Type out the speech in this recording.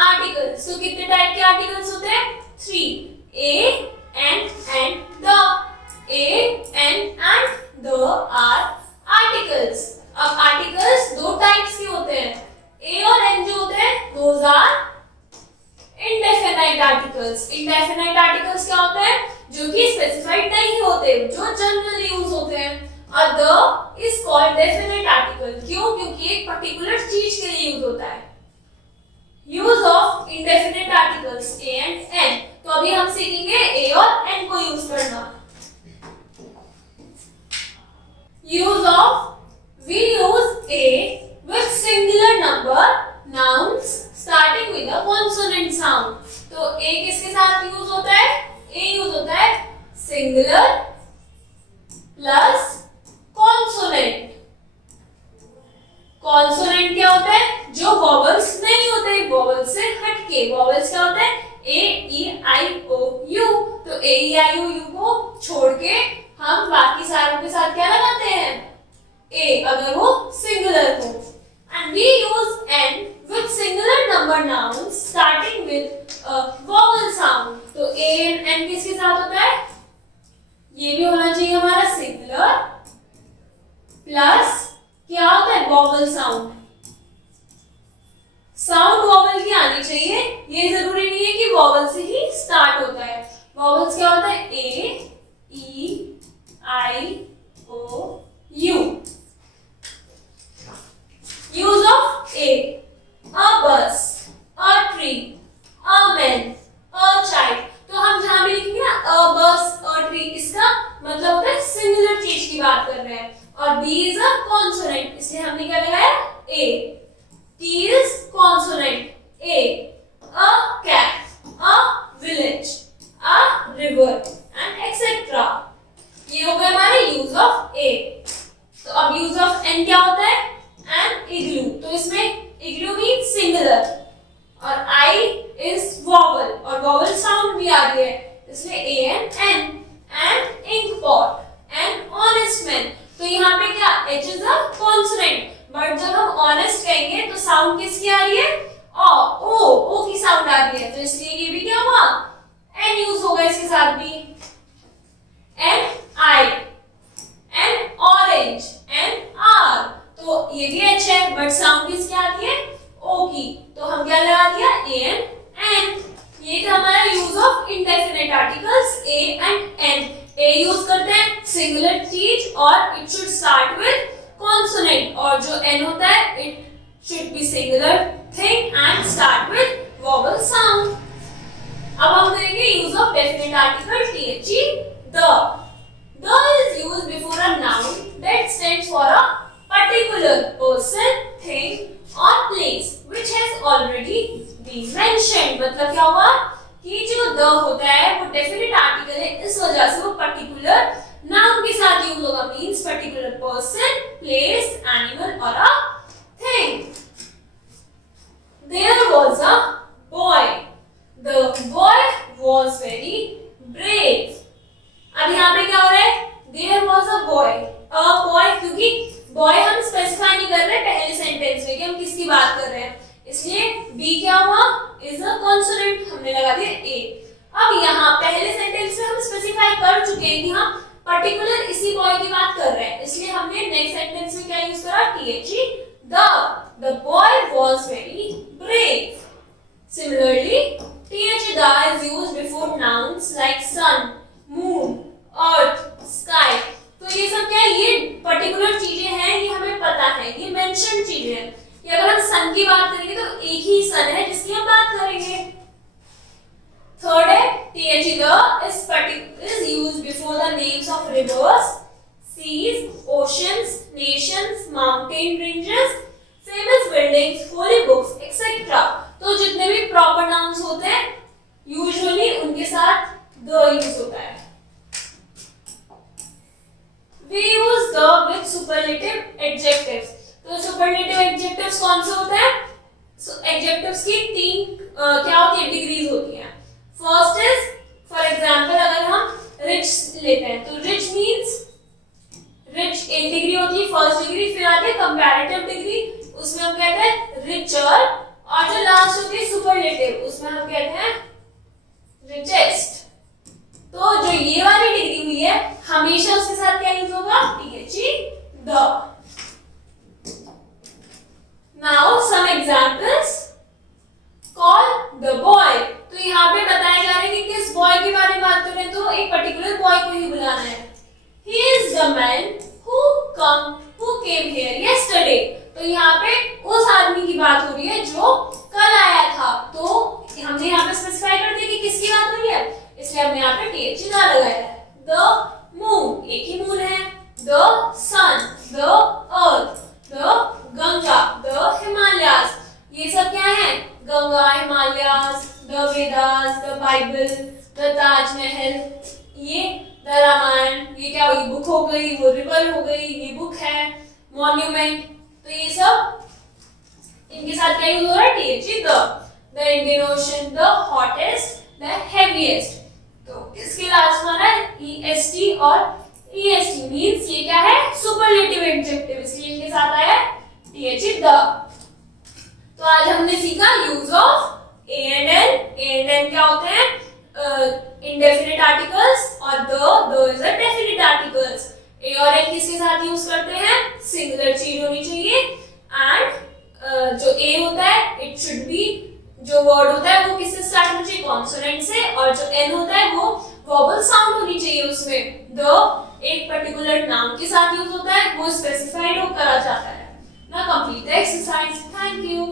Articles. तो कितने type के आर्टिकल्स होते हैं? 3, a, an and the। a, an and the are articles। अब आर्टिकल्स दो टाइप्स के होते हैं, a और n जो होते हैं those are indefinite articles। indefinite articles क्या होते हैं? जो कि स्पेसिफाइड नहीं होते, जो जनरल यूज होते हैं। और the is called definite article। क्यों? क्योंकि एक पर्टिकुलर चीज के लिए यूज होता है। Use of indefinite articles a and n। तो अभी हम सीखेंगे a और n को यूज करना। Use of, we use a with singular number nouns starting with a consonant sound। तो a किसके साथ यूज होता है? a यूज होता है सिंगुलर प्लस कॉन्सोनेंट। कॉन्सोनेंट क्या होता है? जो वॉवल्स नहीं होते, वॉवल्स से हटके। वॉवल्स क्या होता है? a, e, i, o, u। तो a, e, i, o, u को छोड़ के हम बाकी सारों के साथ क्या लगाते हैं? a, अगर वो सिंगुलर हो। And we use n with singular number nouns starting with a vowel sound। तो a and n किसके साथ होता है? ये भी होना चाहिए हमारा सिंगुलर प्लस क्या होता है? Vowel sound. साउंड वॉवल की आनी चाहिए, ये जरूरी नहीं है कि वॉवल से ही स्टार्ट होता है। वॉवल्स क्या होता है? a, e, i, o, u। Use of a, बस, ट्री, मैन, चाइल्ड। तो हम जहां भी लिखेंगे ना बस, ट्री, इसका मतलब होता है सिंगुलर चीज की बात कर रहे हैं। और b इज अ कॉन्सोनेंट, इसलिए हमने क्या लगाया? a। t is consonant, a cat, village, river and etc। ये हो गए हमारे यूज ऑफ a। तो अब यूज ऑफ n क्या होता है? An igloo. तो इसमें इग्लू मीन्स सिंगुलर और I इज वॉवल और वॉवल साउंड भी आ रही है, इसलिए A N N। And ink pot and honest man. तो यहाँ पे क्या? H is a consonant, but जब हम ऑनेस्ट कहेंगे तो साउंड किसकी आ रही है? ओ की साउंड आ रही है। तो इसलिए ये भी क्या हुआ? N यूज होगा इसके साथ भी। And I and orange and R। तो ये भी H है, बट साउंड किसकी आती है? O की। तो हम क्या लगा दिया? A and N। ये था हमारा use of indefinite articles A and N। A use करते हैं सिंगुलर चीज और it should start with consonant, और जो N होता है it should be singular thing and start with vowel sound. अब हम करेंगे use of definite article THE, the। The is used before a noun that stands for a particular person, thing or place which has already been mentioned। मतलब क्या हुआ कि जो the होता है वो डेफिनेट आर्टिकल है, इस वजह से वो पर्टिकुलर नाउन के साथ यूज होगा। Means particular person, place, animal और a thing। There was a boy। The boy was very brave। अब यहाँ पे क्या हो रहा है? There was a boy, क्योंकि बॉय हम स्पेसिफाई नहीं कर रहे पहले सेंटेंस में कि हम किसकी बात कर रहे हैं, इसलिए बी क्या हुआ? इज अ कॉन्सोनेंट, हमने लगा दिया ए। अब यहाँ पहले सेंटेंस में हम स्पेसिफाई कर चुके हैं कि हम पर्टिकुलर इसी बॉय की बात कर रहे हैं, इसलिए हमने नेक्स्ट सेंटेंस में क्या यूज करा? THE, the boy was very brave। Similarly, THE the is used before nouns like sun, moon, earth, sky। तो ये सब क्या है? ये पर्टिकुलर चीजें हैं, ये हमें पता है, ये मेंशन चीजें हैं। ये अगर हम सन की बात करेंगे तो एक ही सन है जिसकी हम बात करेंगे। थर्ड है THE the is used before the names of rivers, seas, oceans, nations, mountain ranges, famous buildings, holy books, etc। तो जितने भी प्रॉपर नाउन्स होते हैं यूजुअली उनके साथ the यूज होता है। We use the with superlative adjectives। तो superlative adjectives कौन से होते हैं? adjectives की तीन क्या होती है? डिग्रीज होती हैं। फर्स्ट इज फॉर एग्जांपल अगर हम रिच लेते हैं तो रिच मींस रिच एक डिग्री होती है, फर्स्ट डिग्री, फिर आती है कंपैरेटिव डिग्री, उसमें हम कहते हैं रिचर, और जो लास्ट होती है सुपरलेटिव सुपरलेटिव उसमें हम कहते हैं richest। तो जो ये वाली डिग्री हुई है हमेशा उसके साथ क्या यूज होगा, the। Now some examples. Call the boy, तो यहाँ पे बताया जा रहा है कि किस बॉय के बारे में बात कर रहे हैं, तो एक पर्टिकुलर बॉय को ही बुलाना है। He is the man who came here yesterday। तो यहाँ पे उस आदमी की बात हो रही है जो कल आया था। तो हमने यहाँ पे स्पेसिफाई कर दिया कि किसकी बात हो रही है, इसलिए हमने यहाँ पे th ना लगाया है। द मून, एक ही मून है। The sun, the earth, the Ganga, the Himalayas, ये सब क्या है, Ganga, Himalayas, the Vedas, the Bible, the Taj Mahal, ये द रामायण, ये क्या हुई, बुक हो गई, वो रिवर हो गई, ये बुक है, मॉन्यूमेंट। तो ये सब इनके साथ क्या यूज हो रहा है, the Indian ocean, the hottest, the heaviest. तो इसके लास्ट में है EST और EST मींस ये क्या है, सुपरलेटिव एडजेक्टिव, इसलिए इनके साथ आया th द। तो आज हमने सीखा use of A and N क्या होते हैं, इंडेफिनिट आर्टिकल्स, और the is a definite articles. A और एन किसके साथ यूज करते हैं, सिंगुलर चीज होनी चाहिए, एंड जो ए होता है इट शुड बी, जो वर्ड होता है वो किससे स्टार्ट होना चाहिए, कॉन्सोनेंट से, और जो एन होता है वो वोवल साउंड होनी चाहिए उसमें। द एक पर्टिकुलर नाउन के साथ यूज होता है, वो स्पेसिफाइड करा जाता है ना। Complete the exercise, thank you.